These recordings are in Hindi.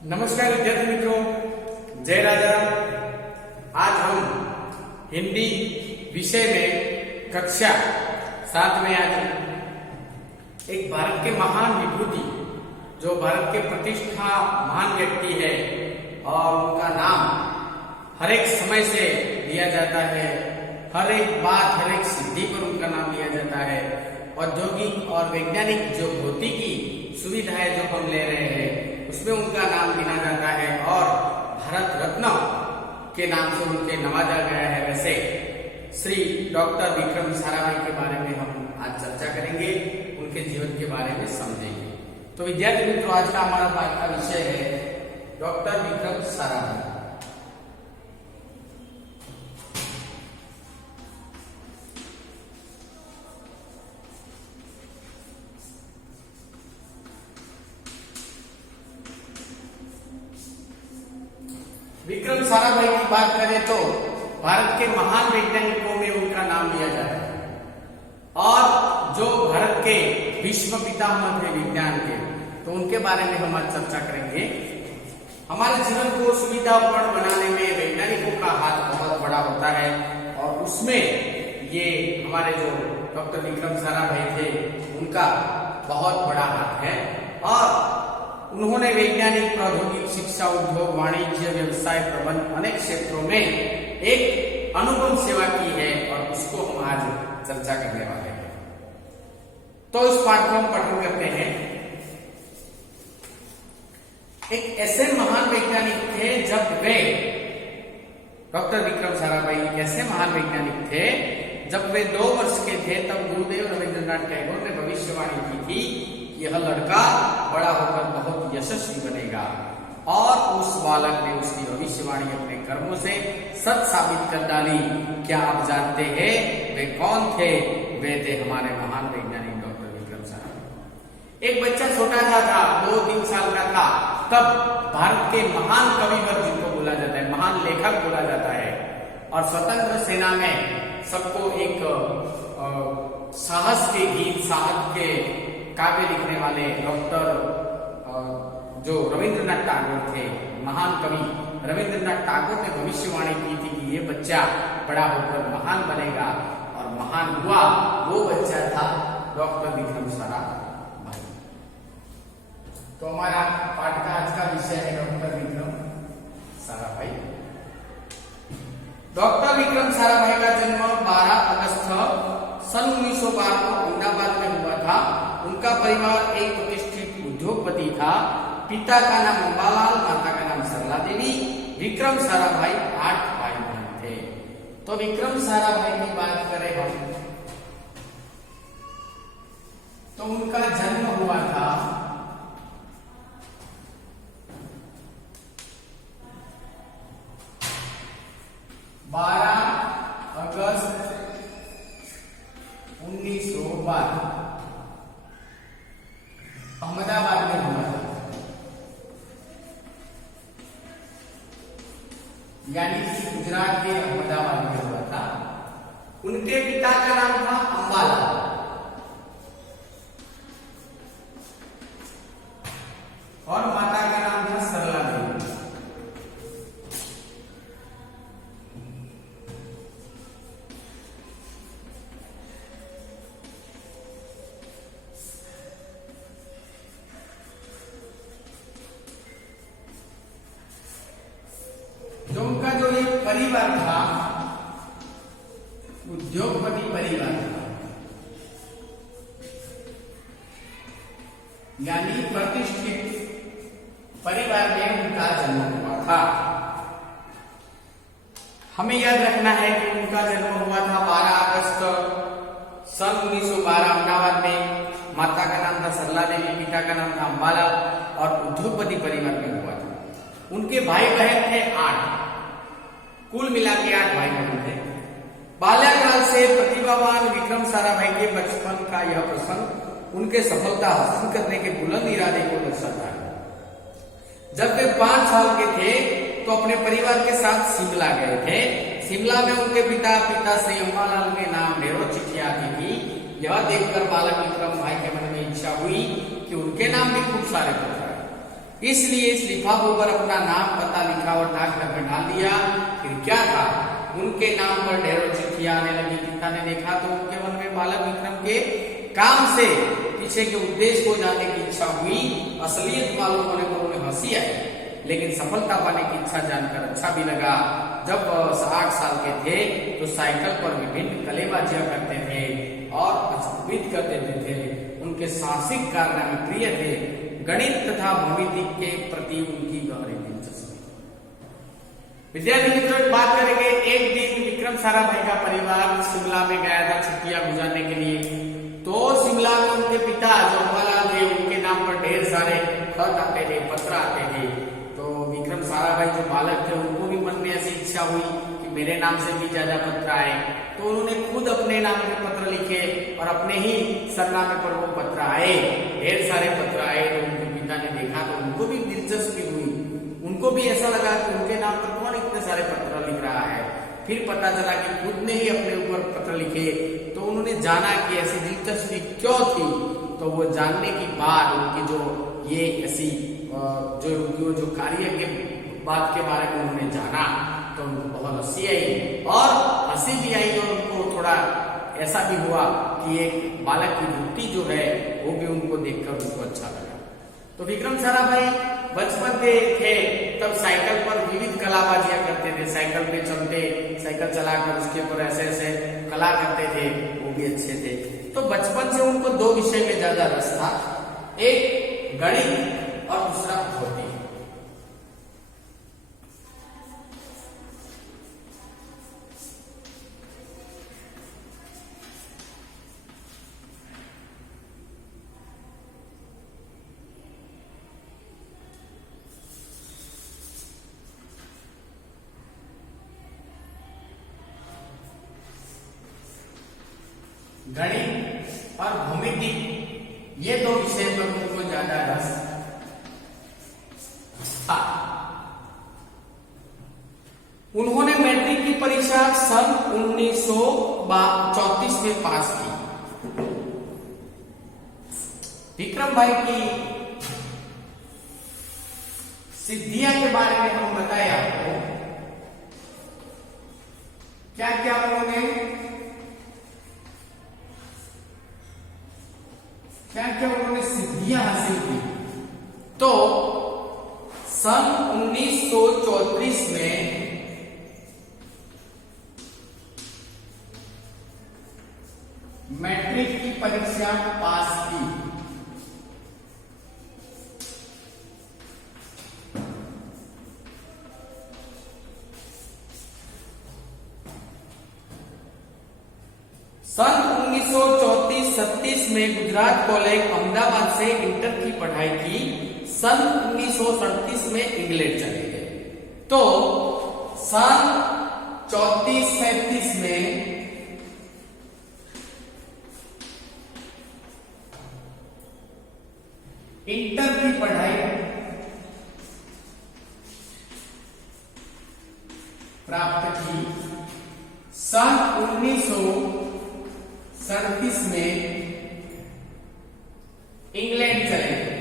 नमस्कार विद्यार्थी मित्रों, जय राजा राम। आज हम हिंदी विषय में कक्षा 7 में आज एक भारत के महान विभूति, जो भारत के प्रतिष्ठा महान व्यक्ति है और उनका नाम हर एक समय से लिया जाता है, हर एक बात, हर एक सिद्धि पर उनका नाम लिया जाता है। औद्योगिक और वैज्ञानिक जो भौतिकी सुविधाएं जो हम ले रहे हैं उसमें उनका नाम गिना जाता है और भारत रत्न के नाम से उनके नवाजा गया है। वैसे श्री डॉक्टर विक्रम साराभाई के बारे में हम आज चर्चा करेंगे, उनके जीवन के बारे में समझेंगे। तो विद्यार्थी मित्रों, आज का हमारा पाठ का विषय है डॉक्टर विक्रम साराभाई। विक्रम साराभाई की बात करें तो भारत के महान वैज्ञानिकों में उनका नाम लिया जाता है और जो भारत के विश्व पितामह थे विज्ञान के, तो उनके बारे में हम आज चर्चा करेंगे। हमारे जीवन को सुविधापूर्ण बनाने में वैज्ञानिकों का हाथ बहुत बड़ा होता है और उसमें ये हमारे जो डॉक्टर विक्रम साराभाई थे उनका बहुत बड़ा हाथ है। और उन्होंने वैज्ञानिक, प्रौद्योगिक, शिक्षा, उद्योग, वाणिज्य, व्यवसाय, प्रबंध अनेक क्षेत्रों में एक अनुपम सेवा की है और उसको हम आज चर्चा करने वाले हैं। तो इस पाठ को हम पठन करते हैं। एक ऐसे महान वैज्ञानिक थे जब वे, डॉक्टर विक्रम साराभाई ऐसे महान वैज्ञानिक थे जब वे 2 वर्ष के थे, तब गुरुदेव रविंद्रनाथ टैगोर ने भविष्यवाणी की थी, यह लड़का बड़ा होकर बहुत यशस्वी बनेगा। और उस बालक ने उसकी भविष्यवाणी अपने कर्मों से सच साबित कर डाली। क्या आप जानते हैं वे कौन थे? वे थे हमारे महान वैज्ञानिक डॉक्टर विक्रम साराभाई। एक बच्चा छोटा सा था, 2-3 साल का था, तब भारत के महान कविवर जिनको बोला जाता है, महान लेखक बोला जाता है, और स्वतंत्र सेना में सबको एक साहस के गीत, साहस के काव्य लिखने वाले डॉक्टर जो रविंद्रनाथ टैगोर थे, महान कवि रविंद्रनाथ टैगोर ने भविष्यवाणी की थी कि ये बच्चा बड़ा होकर महान बनेगा, और महान हुआ। वो बच्चा था डॉक्टर विक्रम साराभाई। तो हमारा पाठ का आज का विषय है डॉक्टर विक्रम साराभाई। डॉक्टर विक्रम साराभाई का जन्म 12 अगस्त सन 1912 को अहमदाबाद में हुआ था। उनका परिवार एक प्रतिष्ठित उद्योगपति था। पिता का नाम अंबालाल, माता का नाम सरला देवी। विक्रम साराभाई 8 भाई बहन थे। तो विक्रम साराभाई की बात करें हम, तो उनका जन्म हुआ था 12 अगस्त 1912 अहमदाबाद में हुआ था, यानी कि गुजरात के अहमदाबाद में हुआ था। उनके पिता का नाम था अंबालाल और माता का नाम था सरला देवी। जो उनका जो एक परिवार था, उद्योगपति परिवार था, यानी प्रतिष्ठित परिवार में उनका जन्म हुआ था। हमें याद रखना है कि उनका जन्म हुआ था 12 अगस्त सन 1912 अहमदाबाद में। माता का नाम था सरला देवी, पिता का नाम था अंबालाल और उद्योगपति परिवार में हुआ था। उनके भाई बहन थे 8, कुल मिला के 8 भाई बहन थे। बाल्यकाल से प्रतिभावान विक्रम साराभाई के बचपन का यह प्रसंग उनके सफलता हासिल करने के बुलंद इरादे को दर्शाता है। जब वे 5 साल के थे तो अपने परिवार के साथ शिमला गए थे। शिमला में उनके पिता श्री अंबालाल के नाम ढेरों चिट्ठियां आती थी। यह देखकर बालक विक्रम भाई के मन में इच्छा हुई कि उनके नाम भी खूब सारे पत्र आए। इसलिए इस लिफाफे पर अपना नाम पता लिखा और डाकघर में डाल दिया। फिर क्या था, उनके नाम पर ढेरों चिट्ठियां आने लगी। पिता ने देखा तो उनके मन में बालक विक्रम के काम से पीछे के उद्देश्य को जानने की इच्छा हुई। असलियत मालूम होने पर उन्हें हंसी आई, लेकिन सफलता पाने की इच्छा जानकर अच्छा भी लगा। जब 8 साल के थे तो साइकिल पर विभिन्न कलेबाजियां करते थे और अचंभित कर देते थे। उनके साहसिक कारनामे प्रिय थे। गणित तथा भौतिक के प्रति उनकी गहरी दिलचस्पी। विद्यार्थी मित्रों, बात करेंगे। एक दिन विक्रम साराभाई का परिवार शिमला में गया था छुट्टियां गुजारने के लिए। तो शिमला में उनके पिता जवाहरलाल थे, उनके नाम पर ढेर सारे खत आते थे, पत्र आते थे। तो विक्रम साराभाई जो बालक थे, उनको भी मन में ऐसी इच्छा हुई कि मेरे नाम से भी ज्यादा पत्र आए। तो उन्होंने खुद अपने नाम के पत्र लिखे और अपने ही सरनामे पर वो पत्र आए, ढेर सारे पत्र आए। तो उनके पिता ने देखा तो उनको भी दिलचस्पी हुई। उनको भी ऐसा लगा कि उनके नाम पर कौन इतने सारे पत्र लिख रहा है। फिर पता चला कि खुद ने ही अपने ऊपर पत्र लिखे। तो उन्होंने जाना कि ऐसी दिलचस्पी क्यों थी। तो वो जानने की बाद उनकी जो ये ऐसी जो कार्य के बात के बारे में उन्होंने जाना तो उनको बहुत हंसी आई और हंसी भी आई और उनको थोड़ा ऐसा भी हुआ कि एक बालक की वृत्ति जो है वो भी उनको देखकर उनको अच्छा लगा। तो विक्रम साराभाई बचपन के थे तब साइकिल पर विविध कलाबाजियां करते थे। साइकिल पे चलते, साइकिल चलाकर उसके ऊपर ऐसे ऐसे कला करते थे, वो भी अच्छे थे। तो बचपन से उनको 2 विषय में ज्यादा रस था, एक गणित और दूसरा भौतिक। गणित और भौमितिक ये 2 विषय पर उनको ज्यादा रस था। उन्होंने मैट्रिक की परीक्षा सन 1934 में पास की। विक्रम भाई की सिद्धियां के बारे में हम बताए आपको, क्या क्या उन्होंने सिद्धियां हासिल की। तो सन 1934 में मैट्रिक की परीक्षा पास की। सन 1934-36 में गुजरात कॉलेज अहमदाबाद से इंटर की पढ़ाई की। सन 1937 में इंग्लैंड चले गए। तो सन 34-37 में इंटर की पढ़ाई प्राप्त की। सन 1937 में इंग्लैंड चले गए।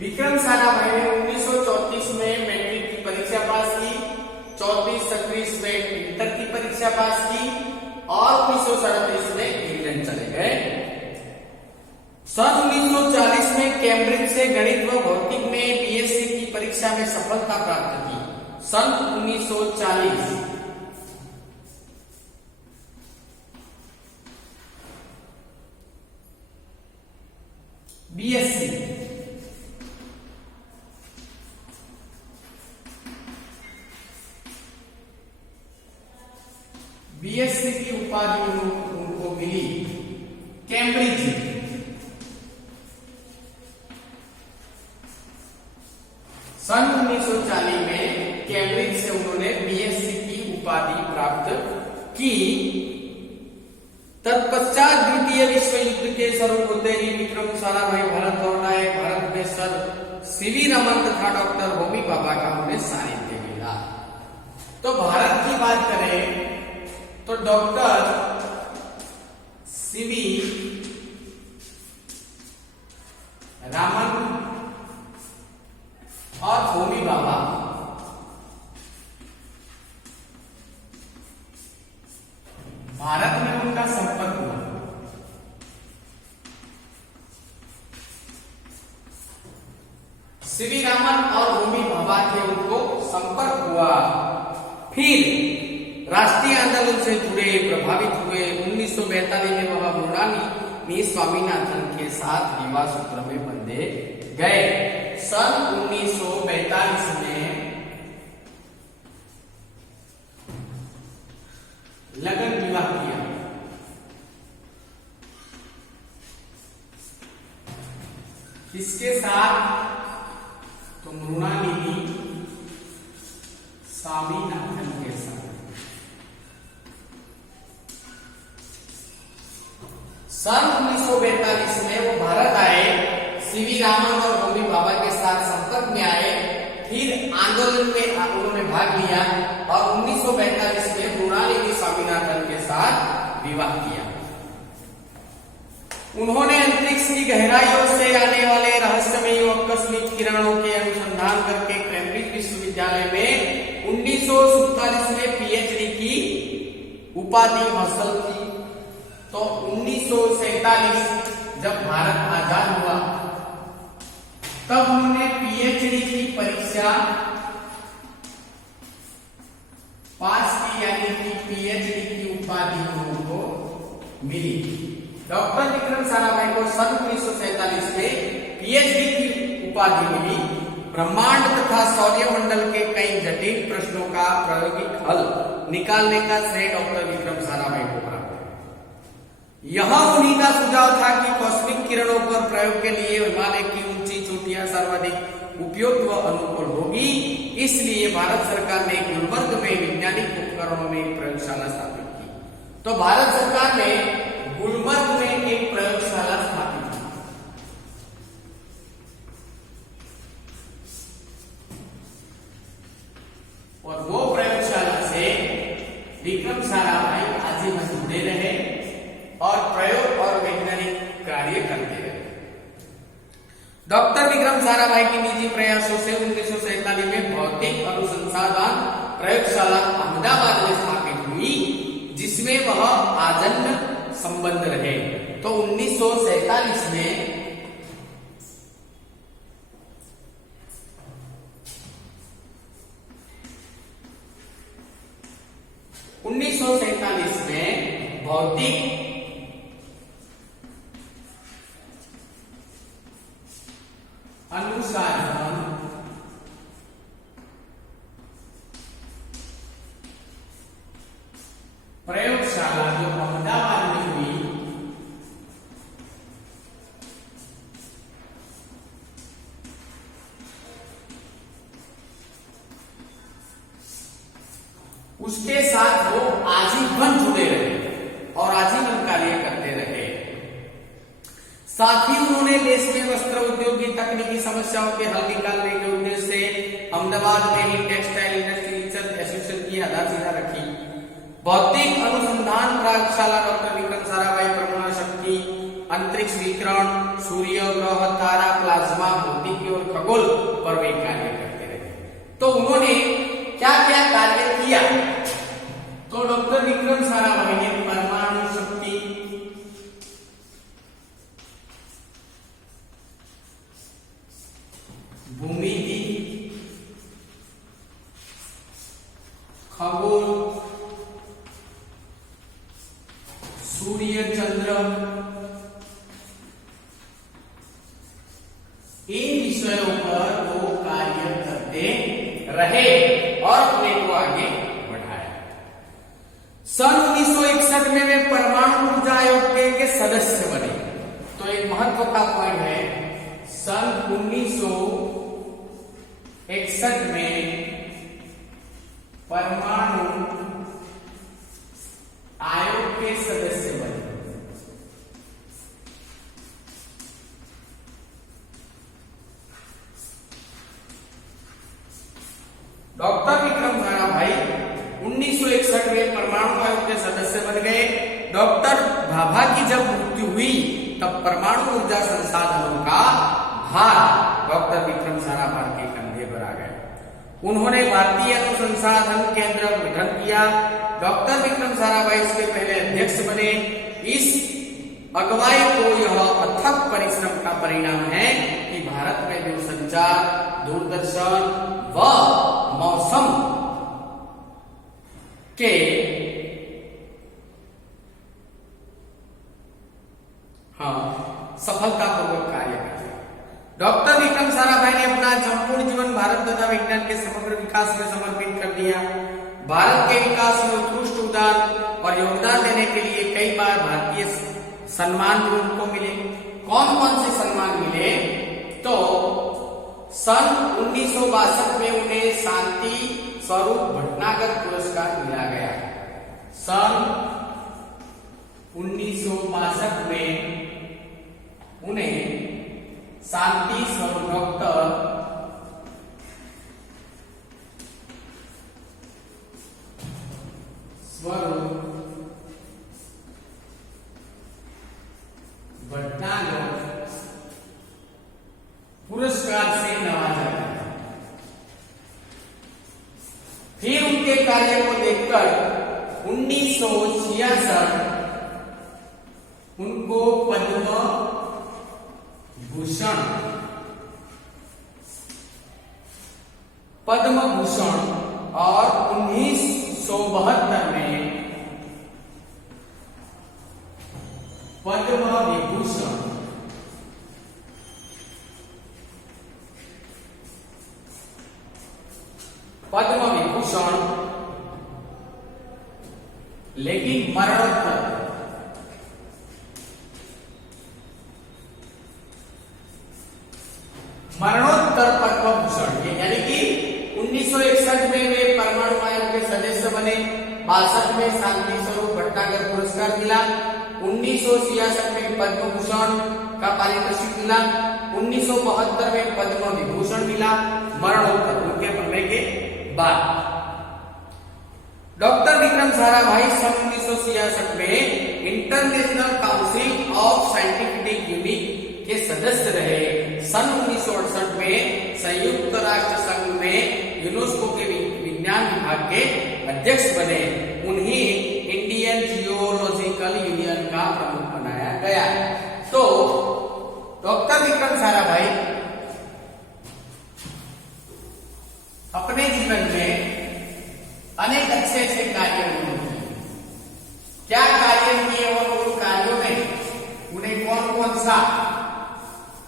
विक्रम साराभाई ने 1934 में मैट्रिक की परीक्षा पास की, 34-36 में इंटर की परीक्षा पास की और 1937 में इंग्लैंड चले गए। सन 1940 में कैम्ब्रिज से गणित व भौतिक में बीएससी की परीक्षा में सफलता प्राप्त की। सन 1940 बीएससी बीएससी की उपाधि उनको मिली कैम्ब्रिज। सन 1940 में कैम्ब्रिज से उन्होंने बीएससी की उपाधि प्राप्त की। तत्पश्चात द्वितीय विश्व युद्ध के शुरू होते ही विक्रम साराभाई भारत लौट आए। भारत में सर सीवी रमन तथा डॉक्टर होमी भाभा का उन्हें सानिध्य मिला। तो भारत की बात करें तो डॉक्टर फिर राष्ट्रीय आंदोलन से जुड़े, प्रभावित हुए। 1942 में वह मृणालिनी स्वामीनाथन के साथ विवाह सूत्र में बंधे गए। सन 1942 में लगन विवाह किया। किसके साथ? तो मृणालिनी स्वामीनाथन के साथ। सन 1942 में वो भारत आए, सीवी रामन और होमी भाभा के साथ संपर्क में आए। फिर आंदोलन में उन्होंने भाग लिया और 1942 में मृणालिनी स्वामीनाथन के साथ विवाह किया। उन्होंने अंतरिक्ष की गहराइयों से आने वाले रहस्यमयी और आकस्मिक किरणों के अनुसंधान करके कैम्ब्रिज विश्वविद्यालय में 1947 में पीएचडी की उपाधि हासिल की। तो 1947 जब भारत आजाद हुआ तब उन्होंने पीएचडी की परीक्षा पास की, यानी कि पीएचडी की उपाधि उनको मिली। डॉक्टर विक्रम साराभाई को सन 1947 में पीएचडी की उपाधि मिली। ब्रह्मांड तथा सौरमंडल के कई जटिल प्रश्नों का प्रायोगिक हल निकालने का श्रेय डॉक्टर विक्रम साराभाई को प्राप्त है। यह उन्हीं का सुझाव था कि कॉस्मिक किरणों पर प्रयोग के लिए हिमालय की ऊंची चोटियां सर्वाधिक उपयुक्त व अनुकूल होगी। इसलिए भारत सरकार ने गुलबर्ग में वैज्ञानिक उपकरणों में एक प्रयोगशाला स्थापित की। तो भारत सरकार ने गुलबर्ग में एक प्रयोगशाला स्थापित की। और वो प्रयोगशाला से विक्रम साराभाई आजीवन जुड़े रहे और प्रयोग और वैज्ञानिक कार्य करते रहे। डॉक्टर विक्रम साराभाई की निजी प्रयासों से 1947 में भौतिक अनुसंधान प्रयोगशाला अहमदाबाद में स्थापित हुई, जिसमें वह आजन्म संबंध रहे। तो 1947 में भौतिक अनुसंधान प्रयोगशाला जो अहमदाबाद में हुई, उसके साथ वो आजीवन जुड़े रहे और आजीवन कार्य करते रहे। साथ ही उन्होंने देश में वस्त्र उद्योग की तकनीकी समस्याओं के हल निकालने के उद्देश्य से अहमदाबाद में ही टेक्सटाइल इंडस्ट्री रिसर्च एसोसिएशन की आधारशिला रखी। भौतिक अनुसंधान प्रयोगशाला डॉक्टर विक्रम साराभाई परमाणु शक्ति, अंतरिक्ष विकिरण, सूर्य, ग्रह, तारा, प्लाज्मा, भौतिकी और खगोल पर वे कार्य करते रहे। तो उन्होंने क्या क्या कार्य किया? तो डॉक्टर विक्रम साराभाई ने परमाणु शक्ति, भूमिति, खगोल, सूर्य, चंद्र, इन विषयों पर वो कार्य करते रहे और अपने को आगे बढ़ाया। सन 1961 में वे परमाणु ऊर्जा आयोग के सदस्य बने। तो एक महत्व का पॉइंट है, सन 1961 में परमाणु आयोग के सदस्य बने। डॉक्टर विक्रम साराभाई 1961 में परमाणु आयोग के सदस्य बन गए। डॉक्टर भाभा की जब मृत्यु हुई तब परमाणु ऊर्जा संसाधनों का भार डॉक्टर विक्रम साराभाई के कंधे पर आ गया। उन्होंने भारतीय अनुसंधान केंद्र का गठन किया। डॉक्टर विक्रम साराभाई इसके पहले अध्यक्ष बने। इस अगुवाई को यह अथक परिश्रम का परिणाम है कि भारत में दूरसंचार, दूरदर्शन व मौसम के सफलतापूर्वक कार्य किया। डॉक्टर विक्रम साराभाई ने अपना संपूर्ण जीवन भारत तथा विज्ञान के समग्र विकास में समर्पित कर दिया। भारत के विकास में उत्कृष्ट उदार और योगदान देने के लिए कई बार भारतीय सम्मान भी उनको मिले। कौन कौन से सम्मान मिले? तो सन 1962 में उन्हें शांति स्वरूप भटनागर पुरस्कार दिया गया। सन 1962 में उन्हें शांति स्वरूप डॉक्टर स्वरूप भटनागर पुरस्कार से नवाजा गया। फिर उनके कार्य को देखकर 1966 उनको पद्म भूषण और 1972 में पद्म विभूषण लेकिन मरणोत्तर पद्म भूषण, यानी कि 1961 में वे परमाणु आयोग के सदस्य बने। 62 में शांति स्वरूप भटनागर पुरस्कार मिला। 1966 में पद्म भूषण का पारितोषिक मिला। 1972 में पद्म विभूषण मिला मरणोत्तर उनके मरने के बाद। डॉक्टर विक्रम साराभाई सन 1966 में international council of scientific unit के सदस्य रहे। सन 1968 में संयुक्त राष्ट्र संघ में यूनेस्को के विज्ञान विभाग के अध्यक्ष बने। उन्हें इंडियन जियोलॉजिकल यूनियन का प्रमुख बनाया गया। तो डॉक्टर विक्रम साराभाई अपने जीवन में अनेक अच्छे अच्छे कार्य किए। क्या कार्य किए और उन कार्यों में उन्हें कौन कौन सा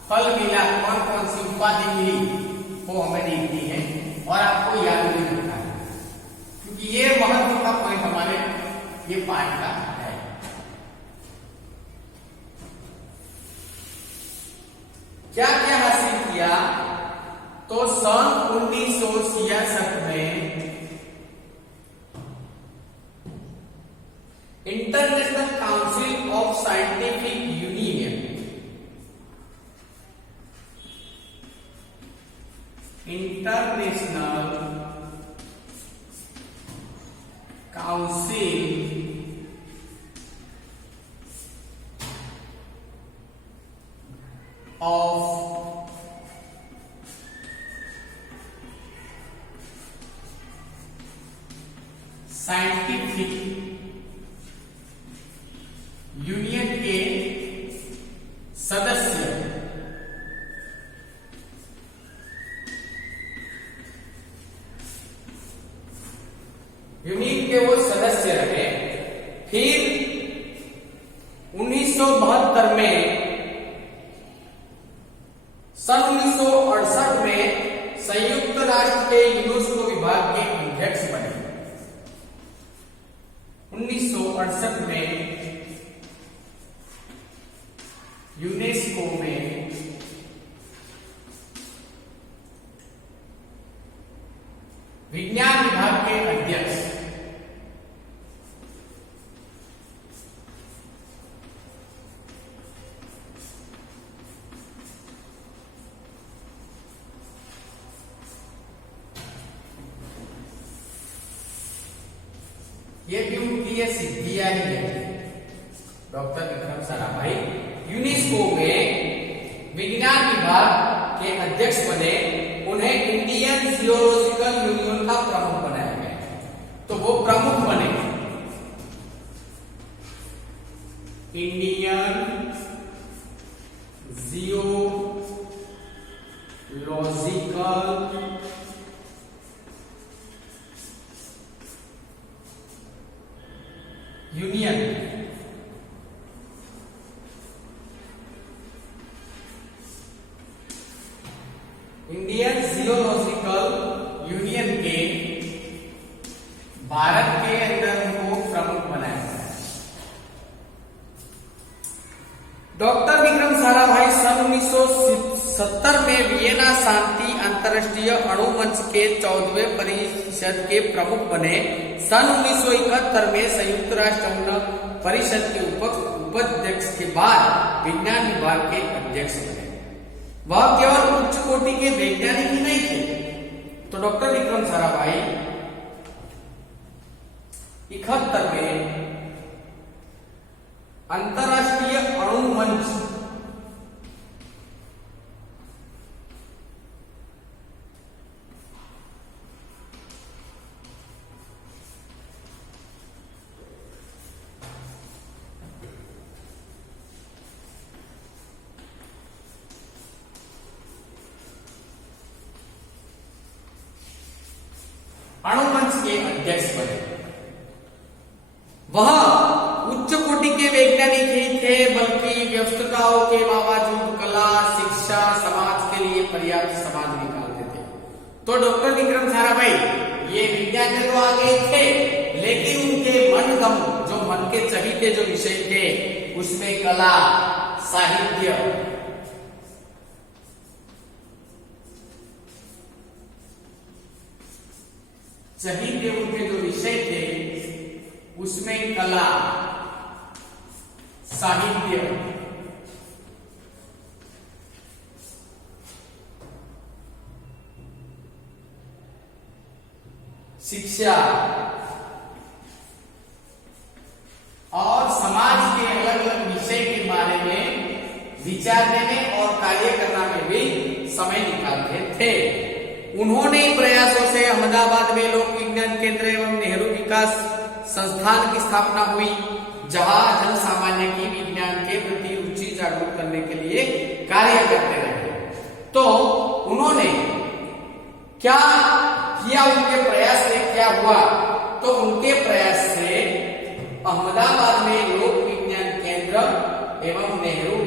फल मिला, कौन कौन सी उपाधि मिली, वो हमें देखती है और आपको याद नहीं रखना है, क्योंकि ये महत्व का पॉइंट हमारे ये पाठ का है। क्या क्या हासिल किया? तो सन 1966 में international council of scientific union international council of scientific union के सदस्य यूनियन के वो सदस्य रहे। फिर 1972 में सन 1968 में संयुक्त राष्ट्र के यूनेस्को विभाग के अध्यक्ष बने। 1968 में यूनेस्को में विज्ञान विभाग के अध्यक्ष। ये भी उनकी ये सिद्धियां ही है। डॉक्टर विक्रम साराभाई यूनेस्को में विज्ञान विभाग के अध्यक्ष बने। उन्हें इंडियन जियोलॉजिकल यूनियन का प्रमुख बनाया गया। तो वो प्रमुख बने Indian geological union Indian geological union के भारत के अंदर उनको प्रमुख बनाया गया। डॉक्टर विक्रम साराभाई सन 1970 में वियना शांति अंतरराष्ट्रीय अणु मंच के 14वें परिषद के प्रमुख बने। सन 1971 में संयुक्त राष्ट्र अणु परिषद के उपाध्यक्ष के बाद विज्ञान विभाग के अध्यक्ष बने। वह केवल उच्च कोटि के वैज्ञानिक ही नहीं थे। तो डॉक्टर विक्रम साराभाई 71 में अंतरराष्ट्रीय अणु मंच अणुमंच के अध्यक्ष बने। वह उच्च कोटि के वैज्ञानिक ही थे, बल्कि व्यस्तताओं के बावजूद कला, शिक्षा, समाज के लिए पर्याप्त समाज निकालते थे। तो डॉक्टर विक्रम साराभाई ये विज्ञान में तो आगे थे, लेकिन उनके मनगम जो मन के चहीते जो विषय थे उसमें कला, साहित्य, चहीते उनके जो विषय थे उसमें कला, साहित्य, शिक्षा और समाज के अलग अलग विषय के बारे में विचारने में और कार्य करने में भी समय निकालते थे। उन्होंने प्रयासों से अहमदाबाद में लोक विज्ञान केंद्र एवं नेहरू विकास संस्थान की स्थापना हुई, जहां जन सामान्य की विज्ञान के प्रति रुचि जागरूक करने के लिए कार्य करते रहे। तो उन्होंने क्या किया, उनके प्रयास से क्या हुआ? तो उनके प्रयास से अहमदाबाद में लोक विज्ञान केंद्र एवं नेहरू